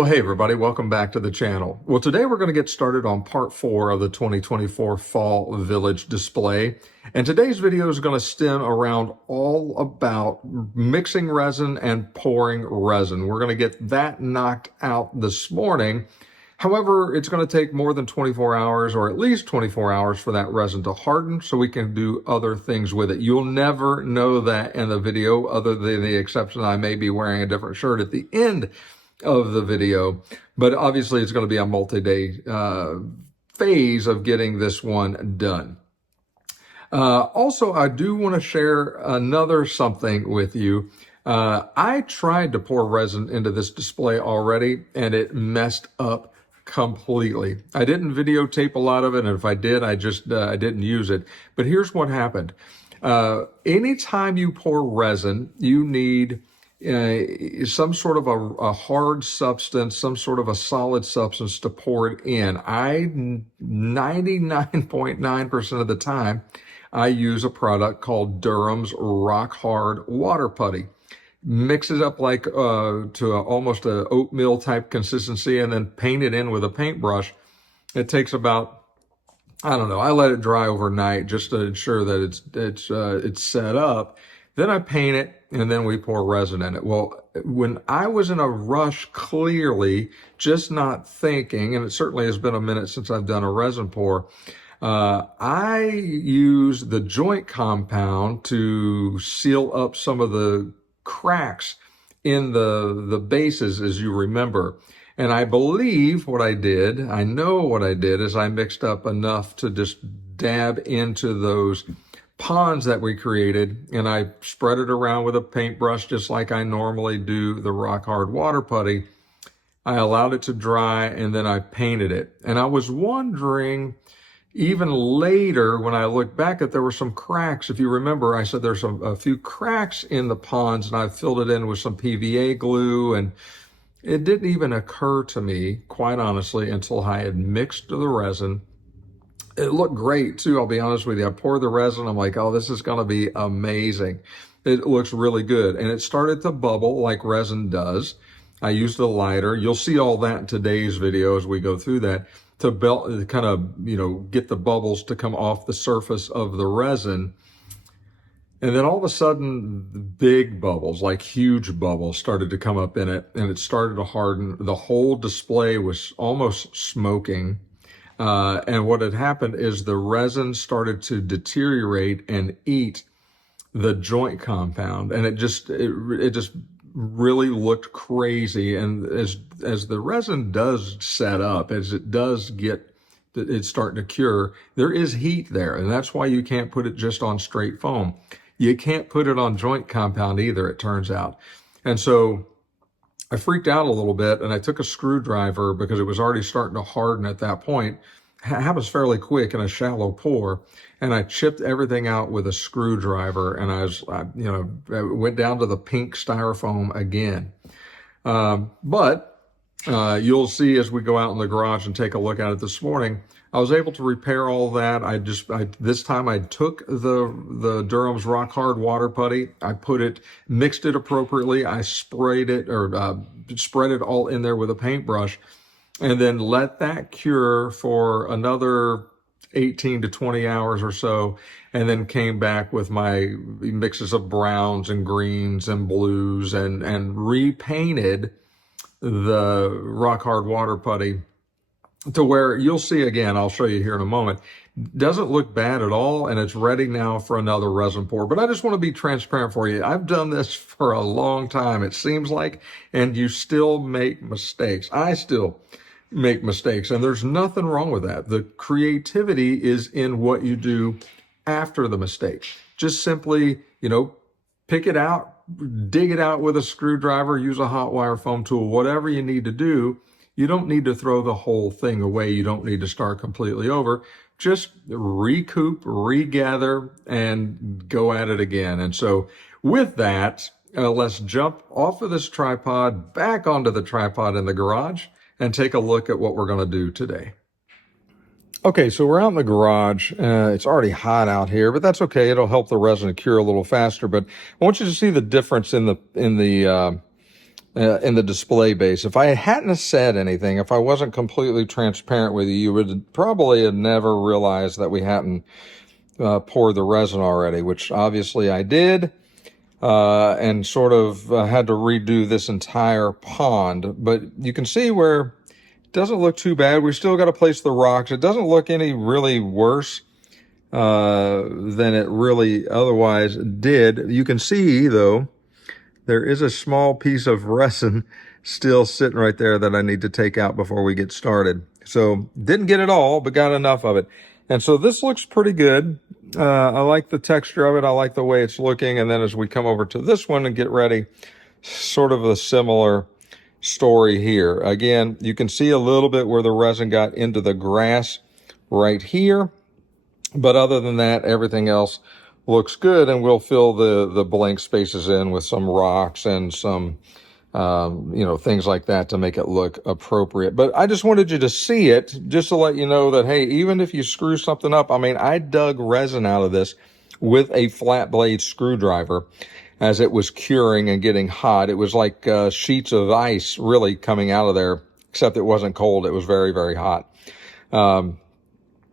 Well, hey everybody, welcome back to the channel. Well, today we're going to get started on part 4 of the 2024 Fall Village display. And today's video is going to stem around all about mixing resin and pouring resin. We're going to get that knocked out this morning. However, it's going to take more than 24 hours or at least 24 hours for that resin to harden so we can do other things with it. You'll never know that in the video, other than the exception I may be wearing a different shirt at the end of the video, but obviously it's going to be a multi-day phase of getting this one done. Also, I do want to share another something with you. I tried to pour resin into this display already, and it messed up completely. I didn't videotape a lot of it, and if I did, I didn't use it. But here's what happened. Anytime you pour resin, you need some sort of a hard substance, some sort of a solid substance to pour it in. 99.9% of the time, I use a product called Durham's Rock Hard Water Putty. Mix it up like to almost a oatmeal type consistency, and then paint it in with a paintbrush. It takes about, I don't know, I let it dry overnight just to ensure that it's set up. Then I paint it, and then we pour resin in it. Well, when I was in a rush, clearly, just not thinking, and it certainly has been a minute since I've done a resin pour, I used the joint compound to seal up some of the cracks in the bases, as you remember. And I believe what I did, I know what I did, is I mixed up enough to just dab into those ponds that we created, and I spread it around with a paintbrush just like I normally do the rock hard water putty. I allowed it to dry, and then I painted it. And I was wondering, even later when I looked back, that there were some cracks. If you remember, I said there's a few cracks in the ponds, and I filled it in with some PVA glue, and it didn't even occur to me, quite honestly, until I had mixed the resin. It looked great too, I'll be honest with you. I poured the resin, I'm like, oh, this is gonna be amazing. It looks really good. And it started to bubble like resin does. I used a lighter. You'll see all that in today's video as we go through that, to kind of, get the bubbles to come off the surface of the resin. And then all of a sudden, big bubbles, like huge bubbles, started to come up in it, and it started to harden. The whole display was almost smoking. And what had happened is the resin started to deteriorate and eat the joint compound, and it just really looked crazy. And as the resin does set up, as it does get, it's starting to cure, there is heat there, and that's why you can't put it just on straight foam. You can't put it on joint compound either, it turns out. And so I freaked out a little bit, and I took a screwdriver because it was already starting to harden at that point. It happens fairly quick in a shallow pour, and I chipped everything out with a screwdriver, and I went down to the pink styrofoam again. But you'll see as we go out in the garage and take a look at it this morning, I was able to repair all that. This time I took the Durham's Rock Hard Water Putty. I mixed it appropriately. I sprayed it, or spread it all in there with a paintbrush, and then let that cure for another 18 to 20 hours or so, and then came back with my mixes of browns and greens and blues, and repainted the Rock Hard Water Putty to where you'll see, again, I'll show you here in a moment, doesn't look bad at all, and it's ready now for another resin pour. But I just want to be transparent for you. I've done this for a long time, it seems like, and you still make mistakes. I still make mistakes, and there's nothing wrong with that. The creativity is in what you do after the mistake. Just simply, pick it out, dig it out with a screwdriver, use a hot wire foam tool, whatever you need to do. You don't need to throw the whole thing away. You don't need to start completely over. Just recoup, regather, and go at it again. And so with that, let's jump off of this tripod, back onto the tripod in the garage, and take a look at what we're going to do today. Okay, so we're out in the garage. It's already hot out here, but that's okay. It'll help the resin cure a little faster. But I want you to see the difference in the in the display base. If I hadn't said anything, if I wasn't completely transparent with you, you would probably have never realized that we hadn't poured the resin already, which obviously I did, and sort of had to redo this entire pond. But you can see where it doesn't look too bad. We still got to place the rocks. It doesn't look any really worse than it really otherwise did. You can see, though, there is a small piece of resin still sitting right there that I need to take out before we get started. So didn't get it all, but got enough of it. And so this looks pretty good. I like the texture of it. I like the way it's looking. And then as we come over to this one and get ready, sort of a similar story here. Again, you can see a little bit where the resin got into the grass right here. But other than that, everything else looks good, and we'll fill the blank spaces in with some rocks and some, things like that to make it look appropriate. But I just wanted you to see it, just to let you know that, hey, even if you screw something up, I mean, I dug resin out of this with a flat blade screwdriver as it was curing and getting hot. It was like sheets of ice really coming out of there, except it wasn't cold. It was very, very hot. And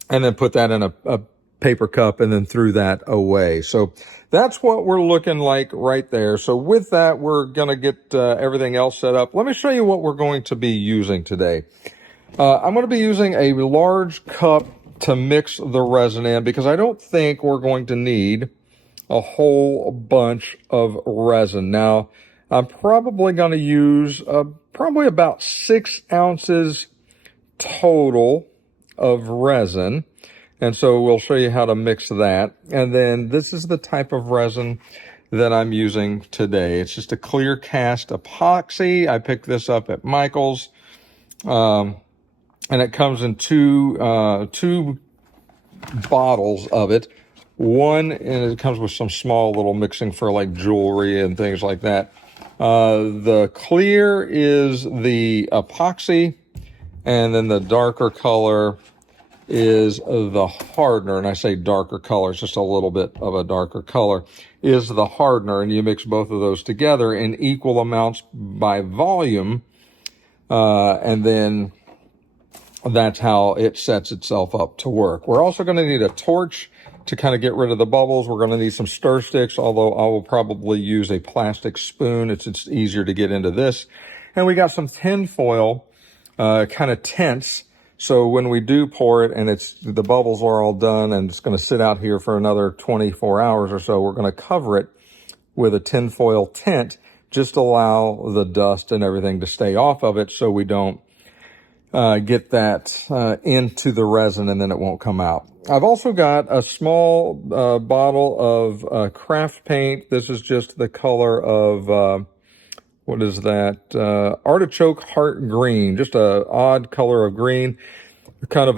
then put that in a paper cup and then threw that away. So that's what we're looking like right there. So with that, we're going to get everything else set up. Let me show you what we're going to be using today. I'm going to be using a large cup to mix the resin in because I don't think we're going to need a whole bunch of resin. Now, I'm probably going to use probably about 6 ounces total of resin. And so we'll show you how to mix that. And then this is the type of resin that I'm using today. It's just a clear cast epoxy. I picked this up at Michael's. And it comes in two bottles of it. One, and it comes with some small little mixing for like jewelry and things like that. The clear is the epoxy, and then the darker color is the hardener. And I say darker color, it's just a little bit of a darker color, is the hardener. And you mix both of those together in equal amounts by volume. And then that's how it sets itself up to work. We're also going to need a torch to kind of get rid of the bubbles. We're going to need some stir sticks, although I will probably use a plastic spoon. It's easier to get into this. And we got some tin foil, kind of tents. So when we do pour it and the bubbles are all done and it's going to sit out here for another 24 hours or so, we're going to cover it with a tinfoil tent, just allow the dust and everything to stay off of it so we don't get that into the resin and then it won't come out. I've also got a small bottle of craft paint. This is just the color of, what is that? Artichoke heart green, just a odd color of green. Kind of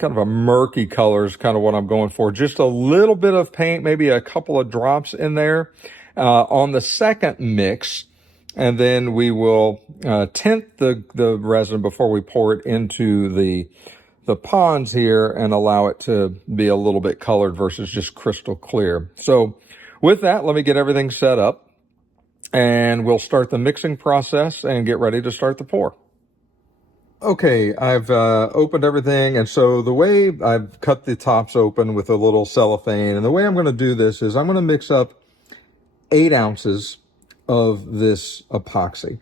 a murky color is kind of what I'm going for. Just a little bit of paint, maybe a couple of drops in there on the second mix. And then we will tint the resin before we pour it into the ponds here and allow it to be a little bit colored versus just crystal clear. So with that, let me get everything set up and we'll start the mixing process and get ready to start the pour. Okay, I've opened everything, and so the way I've cut the tops open with a little cellophane, and the way I'm going to do this is I'm going to mix up 8 ounces of this epoxy.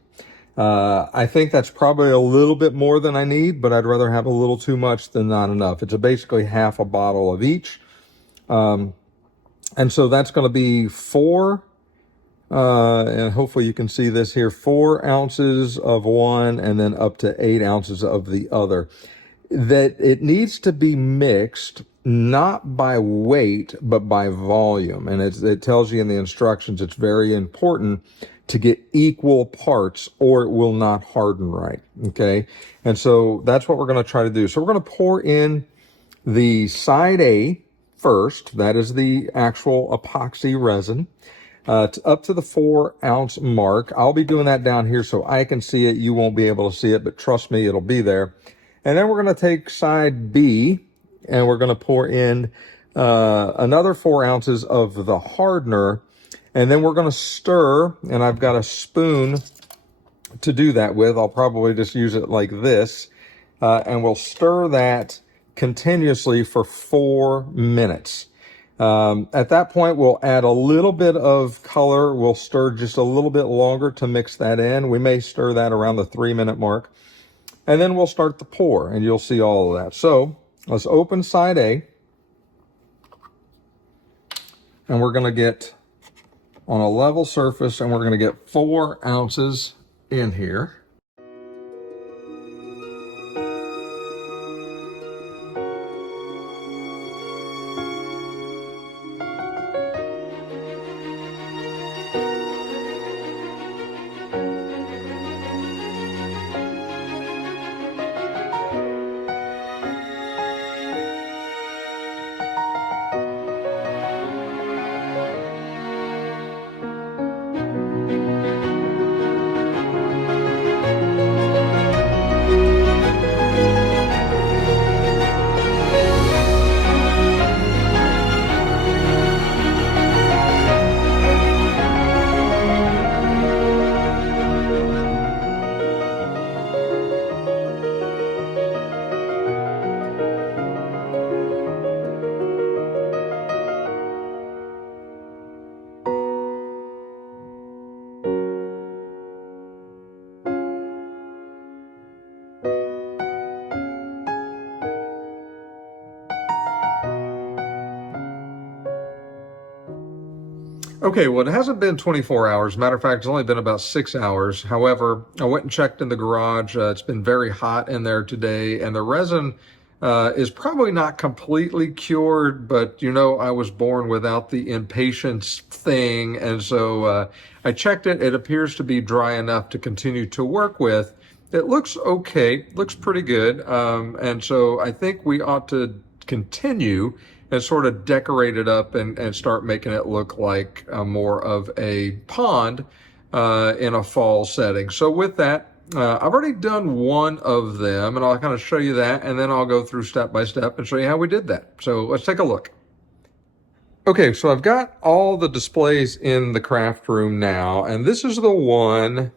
I think that's probably a little bit more than I need, but I'd rather have a little too much than not enough. It's basically half a bottle of each. And so that's going to be 4, and hopefully you can see this here, 4 ounces of one and then up to 8 ounces of the other. That it needs to be mixed not by weight, but by volume. And it tells you in the instructions, it's very important to get equal parts or it will not harden right. Okay. And so that's what we're going to try to do. So we're going to pour in the side A first. That is the actual epoxy resin. Up to the 4 ounce mark. I'll be doing that down here so I can see it. You won't be able to see it, but trust me, it'll be there. And then we're going to take side B and we're going to pour in another 4 ounces of the hardener. And then we're going to stir, and I've got a spoon to do that with. I'll probably just use it like this. And we'll stir that continuously for 4 minutes. At that point, we'll add a little bit of color. We'll stir just a little bit longer to mix that in. We may stir that around the 3-minute mark. And then we'll start the pour, and you'll see all of that. So let's open side A. And we're going to get on a level surface, and we're going to get 4 ounces in here. Okay, well, it hasn't been 24 hours. Matter of fact, it's only been about 6 hours. However, I went and checked in the garage. It's been very hot in there today, and the resin is probably not completely cured, but you know, I was born without the impatience thing, and so I checked it. It appears to be dry enough to continue to work with. It looks okay, looks pretty good, and so I think we ought to continue and sort of decorate it up and start making it look like more of a pond in a fall setting. So with that, I've already done one of them, and I'll kind of show you that, and then I'll go through step by step and show you how we did that. So let's take a look. Okay, so I've got all the displays in the craft room now, and this is the one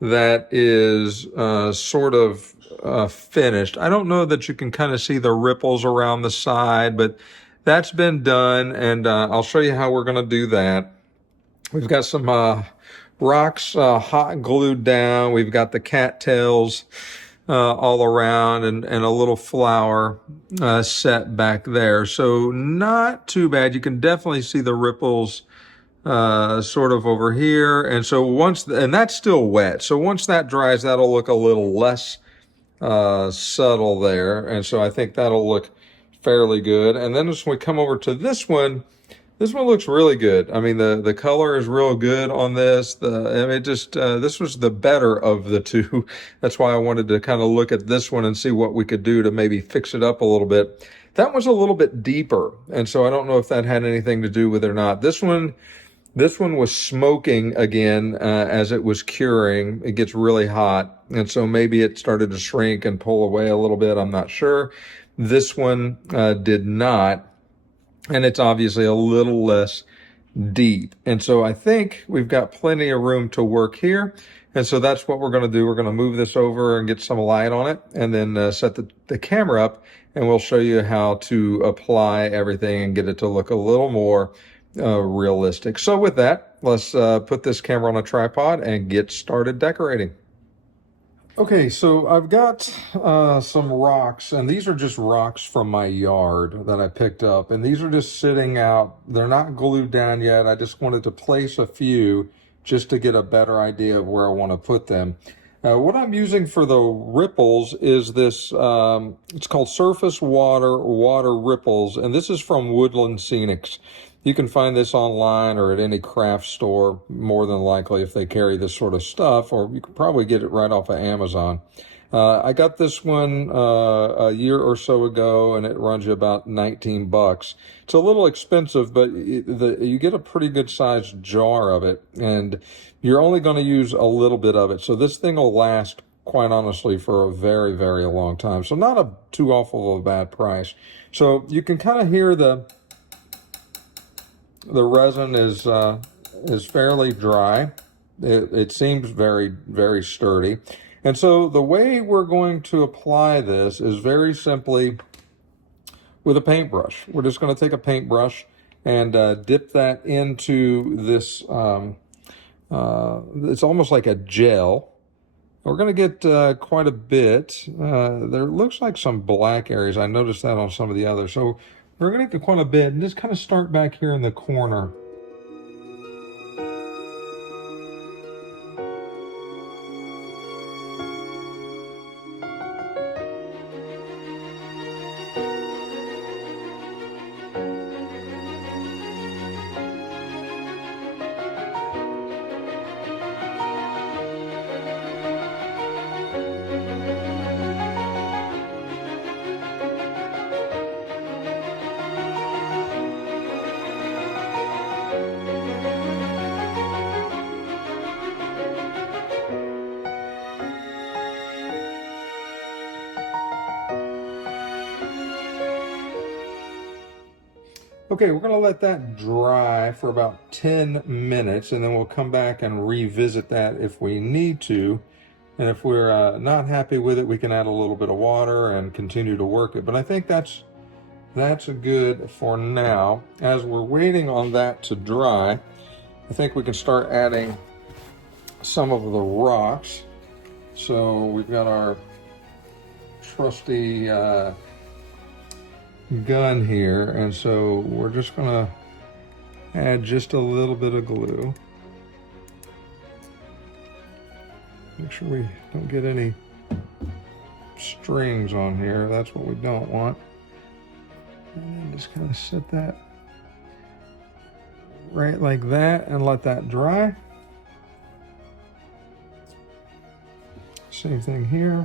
that is sort of finished. I don't know that you can kind of see the ripples around the side, but that's been done, and I'll show you how we're going to do that. We've got some rocks hot glued down. We've got the cattails all around, and a little flower set back there. So not too bad. You can definitely see the ripples sort of over here. And so and that's still wet. So once that dries, that'll look a little less subtle there. And so I think that'll look fairly good. And then as we come over to this one looks really good. I mean, the color is real good on this. This was the better of the two. That's why I wanted to kind of look at this one and see what we could do to maybe fix it up a little bit. That was a little bit deeper. And so I don't know if that had anything to do with it or not. This one was smoking again as it was curing. It gets really hot, and so maybe it started to shrink and pull away a little bit. I'm not sure. This one did not, and it's obviously a little less deep. And so I think we've got plenty of room to work here. And so that's what we're going to do. We're going to move this over and get some light on it, and then set the camera up, and we'll show you how to apply everything and get it to look a little more realistic. So with that, let's put this camera on a tripod and get started decorating. Okay, so I've got some rocks, and these are just rocks from my yard that I picked up, and these are just sitting out. They're not glued down yet. I just wanted to place a few just to get a better idea of where I want to put them. What I'm using for the ripples is this, it's called Surface Water Ripples, and this is from Woodland Scenics. You can find this online or at any craft store, more than likely, if they carry this sort of stuff, or you can probably get it right off of Amazon. I got this one a year or so ago, and it runs you about 19 bucks. It's a little expensive, but you get a pretty good sized jar of it, and you're only going to use a little bit of it. So this thing will last, quite honestly, for a very, very long time. So not a too awful of a bad price. So you can kind of hear the resin is is fairly dry. It seems very, very sturdy. And so the way we're going to apply this is very simply with a paintbrush. We're just going to take a paintbrush and dip that into this, it's almost like a gel. We're going to get quite a bit. There looks like some black areas. I noticed that on some of the others. So we're going to get quite a bit and just kind of start back here in the corner. Okay, we're going to let that dry for about 10 minutes, and then we'll come back and revisit that if we need to. And if we're not happy with it, we can add a little bit of water and continue to work it. But I think that's good for now. As we're waiting on that to dry, I think we can start adding some of the rocks. So we've got our trusty gun here, and so we're just gonna add just a little bit of glue. Make sure we don't get any strings on here. That's what we don't want. And then just kind of set that right like that and let that dry. Same thing here.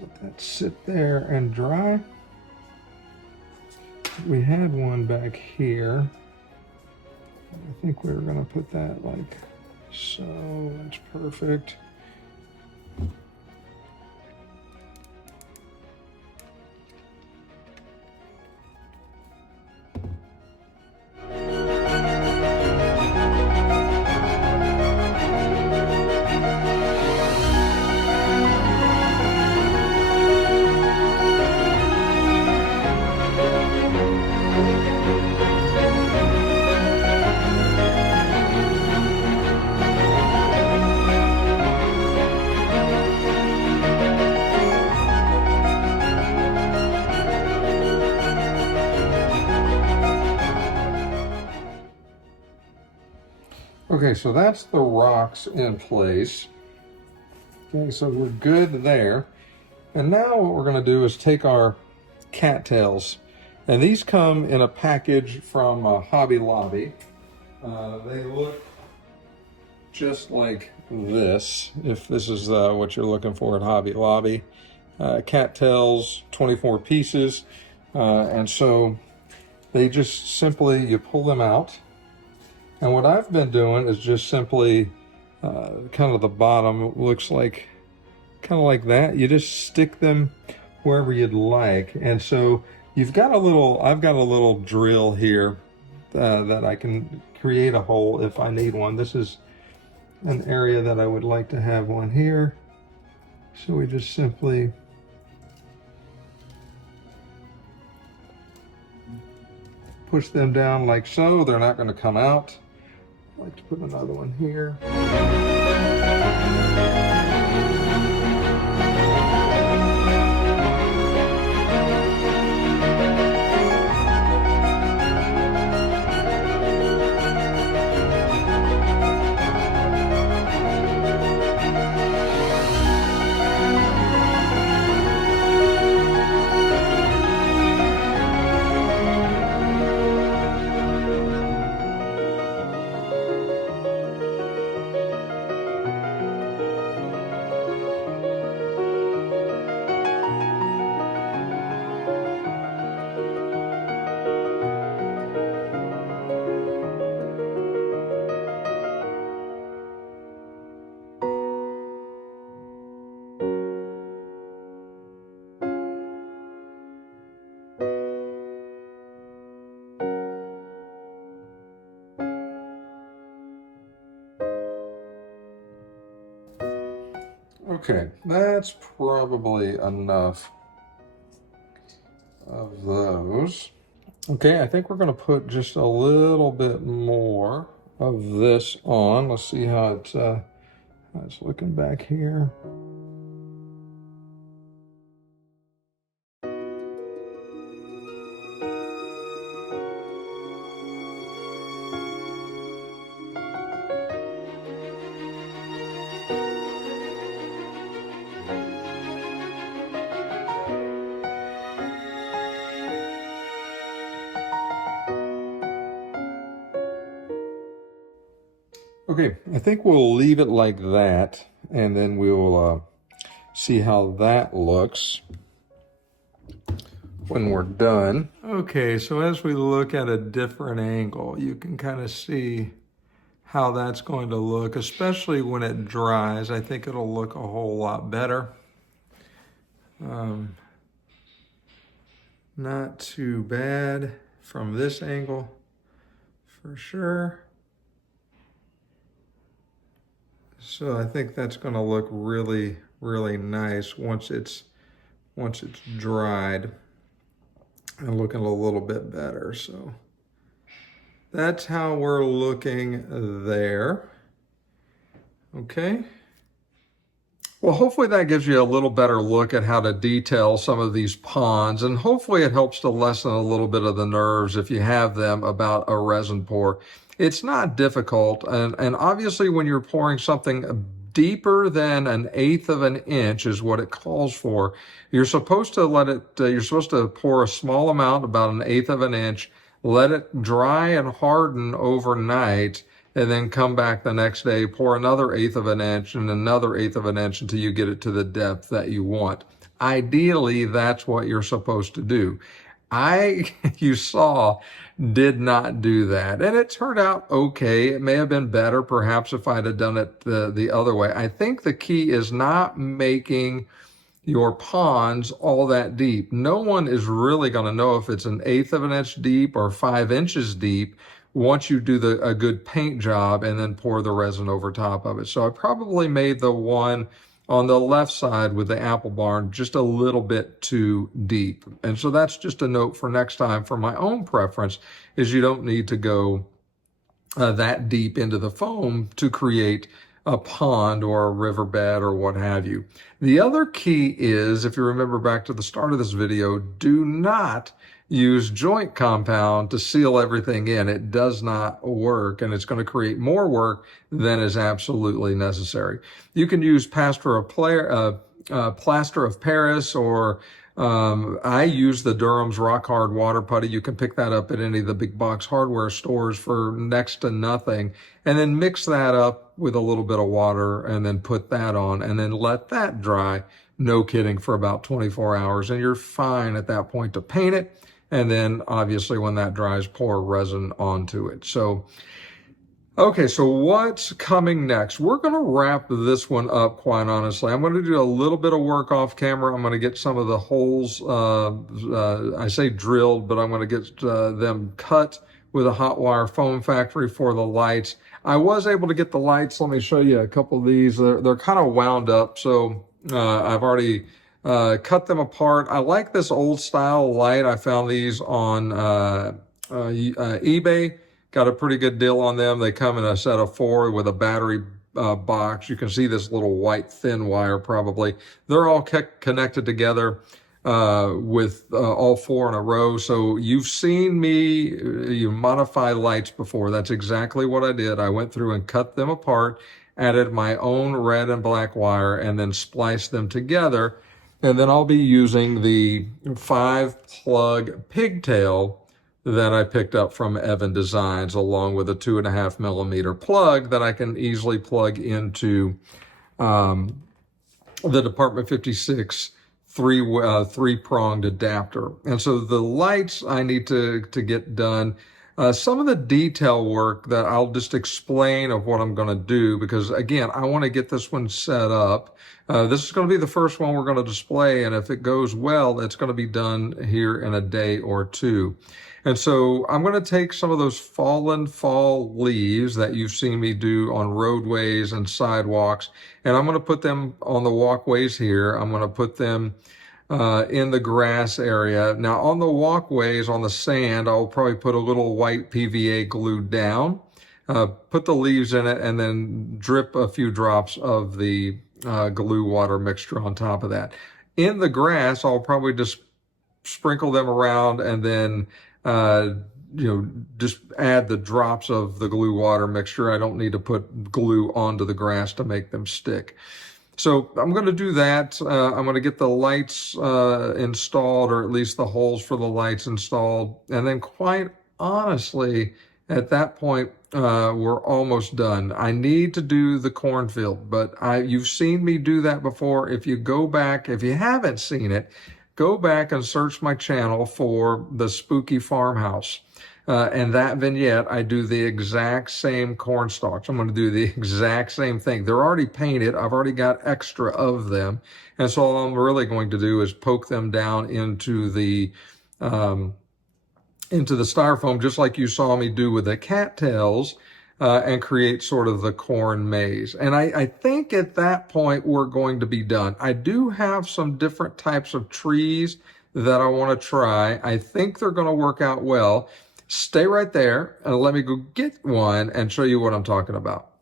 Let that sit there and dry. We had one back here. I think we were going to put that like so. That's perfect. Okay, so that's the rocks in place. Okay, so we're good there. And now what we're going to do is take our cattails. And these come in a package from Hobby Lobby. They look just like this, if this is what you're looking for at Hobby Lobby. Cattails, 24 pieces. And so they just simply, you pull them out. And what I've been doing is just simply, kind of the bottom looks like, kind of like that. You just stick them wherever you'd like. And so you've got I've got a little drill here that I can create a hole if I need one. This is an area that I would like to have one here. So we just simply push them down like so. They're not going to come out. I'd like to put another one here. Okay, that's probably enough of those. Okay, I think we're going to put just a little bit more of this on. Let's see how it's looking back here. Okay, I think we'll leave it like that, and then we'll see how that looks when we're done. Okay, so as we look at a different angle, you can kind of see how that's going to look, especially when it dries. I think it'll look a whole lot better. Not too bad from this angle, for sure. So I think that's going to look really, really nice once it's dried and looking a little bit better. So that's how we're looking there. Okay. Well, hopefully that gives you a little better look at how to detail some of these ponds, and hopefully it helps to lessen a little bit of the nerves if you have them about a resin pour. It's not difficult, and obviously when you're pouring something deeper than 1/8 of an inch is what it calls for, you're supposed to you're supposed to pour a small amount, about 1/8 of an inch, let it dry and harden overnight, and then come back the next day, pour another 1/8 of an inch and another 1/8 of an inch until you get it to the depth that you want. Ideally, that's what you're supposed to do. You saw, did not do that. And it turned out okay. It may have been better, perhaps, if I'd have done it the other way. I think the key is not making your ponds all that deep. No one is really going to know if it's 1/8 of an inch deep or 5 inches deep once you do a good paint job and then pour the resin over top of it. So I probably made the one on the left side with the apple barn just a little bit too deep. And so that's just a note for next time. For my own preference, is you don't need to go that deep into the foam to create a pond or a riverbed or what have you. The other key is, if you remember back to the start of this video, do not use joint compound to seal everything in. It does not work, and it's going to create more work than is absolutely necessary. You can use plaster of Paris, or I use the Durham's Rock Hard Water Putty. You can pick that up at any of the big box hardware stores for next to nothing, and then mix that up with a little bit of water and then put that on and then let that dry, no kidding, for about 24 hours, and you're fine at that point to paint it. And then obviously when that dries, pour resin onto it. So, okay, so what's coming next? We're going to wrap this one up, quite honestly. I'm going to do a little bit of work off camera. I'm going to get some of the holes, I say drilled, but I'm going to get them cut with a hot wire foam factory for the lights. I was able to get the lights. Let me show you a couple of these. They're kind of wound up, so I've already cut them apart. I like this old style light. I found these on eBay. Got a pretty good deal on them. They come in a set of 4 with a battery box. You can see this little white thin wire probably. They're all connected together with all 4 in a row. So you've seen me you modify lights before. That's exactly what I did. I went through and cut them apart, added my own red and black wire, and then spliced them together. And then I'll be using the 5-plug pigtail that I picked up from Evan Designs, along with a 2.5 millimeter plug that I can easily plug into the Department 56 three-pronged adapter. And so the lights I need to get done. Some of the detail work that I'll just explain of what I'm going to do, because again, I want to get this one set up. This is going to be the first one we're going to display, and if it goes well, it's going to be done here in a day or two. And so I'm going to take some of those fallen fall leaves that you've seen me do on roadways and sidewalks, and I'm going to put them on the walkways here. I'm going to put them in the grass area. Now on the walkways, on the sand, I'll probably put a little white PVA glue down, put the leaves in it, and then drip a few drops of the glue water mixture on top of that. In the grass, I'll probably just sprinkle them around and then just add the drops of the glue water mixture. I don't need to put glue onto the grass to make them stick. So I'm going to do that. I'm going to get the lights installed, or at least the holes for the lights installed. And then quite honestly, at that point, we're almost done. I need to do the cornfield, but you've seen me do that before. If you go back, if you haven't seen it, go back and search my channel for the Spooky Farmhouse. And that vignette, I do the exact same corn stalks. I'm going to do the exact same thing. They're already painted. I've already got extra of them. And so all I'm really going to do is poke them down into the styrofoam, just like you saw me do with the cattails, and create sort of the corn maze. And I think at that point, we're going to be done. I do have some different types of trees that I want to try. I think they're going to work out well. Stay right there and let me go get one and show you what I'm talking about.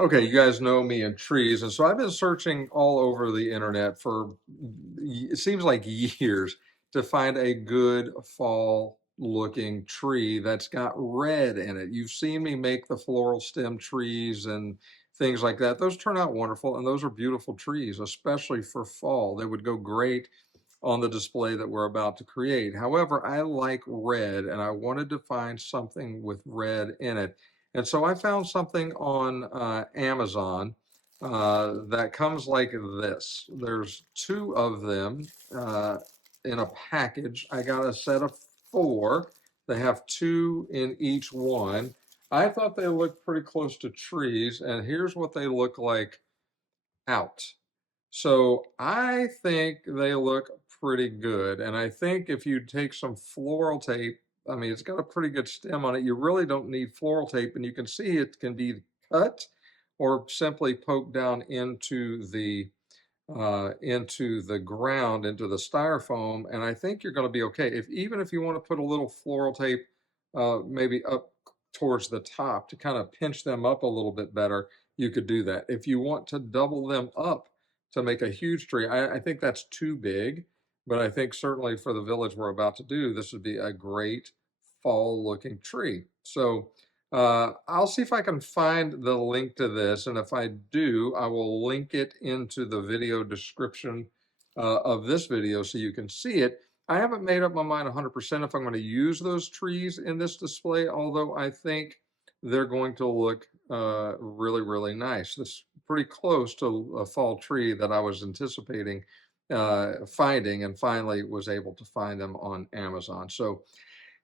Okay, you guys know me and trees, and so I've been searching all over the internet for, it seems like years, to find a good fall looking tree that's got red in it. You've seen me make the floral stem trees and things like that. Those turn out wonderful, and those are beautiful trees, especially for fall. They would go great on the display that we're about to create. However, I like red, and I wanted to find something with red in it. And so I found something on Amazon that comes like this. There's two of them in a package. I got a set of 4. They have 2 in each one. I thought they looked pretty close to trees, and here's what they look like out. So I think they look pretty good. And I think if you take some floral tape, I mean, it's got a pretty good stem on it. You really don't need floral tape, and you can see it can be cut or simply poked down into the ground, into the styrofoam, and I think you're going to be okay. Even if you want to put a little floral tape, maybe up towards the top to kind of pinch them up a little bit better, you could do that. If you want to double them up to make a huge tree, I think that's too big, but I think certainly for the village we're about to do, this would be a great fall looking tree. So I'll see if I can find the link to this, and if I do, I will link it into the video description of this video so you can see it. I haven't made up my mind 100% if I'm going to use those trees in this display, although I think they're going to look really, really nice. This is pretty close to a fall tree that I was anticipating finding, and finally was able to find them on Amazon. So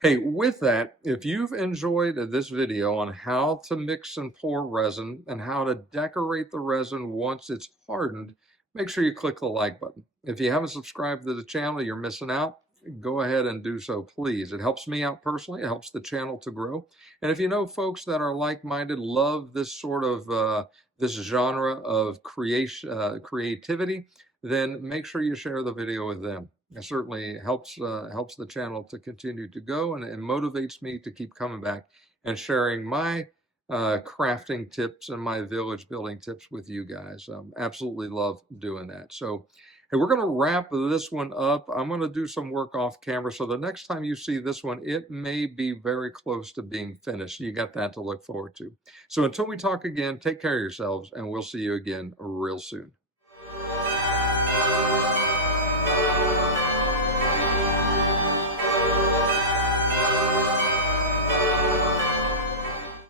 hey, with that, if you've enjoyed this video on how to mix and pour resin and how to decorate the resin once it's hardened, make sure you click the like button. If you haven't subscribed to the channel, you're missing out. Go ahead and do so, please. It helps me out personally. It helps the channel to grow. And if you know folks that are like-minded, love this sort of this genre of creativity, then make sure you share the video with them. It certainly helps the channel to continue to go, and it motivates me to keep coming back and sharing my crafting tips and my village building tips with you guys. Absolutely love doing that. So hey, we're going to wrap this one up. I'm going to do some work off camera, so the next time you see this one, it may be very close to being finished. You got that to look forward to. So until we talk again, take care of yourselves, and we'll see you again real soon.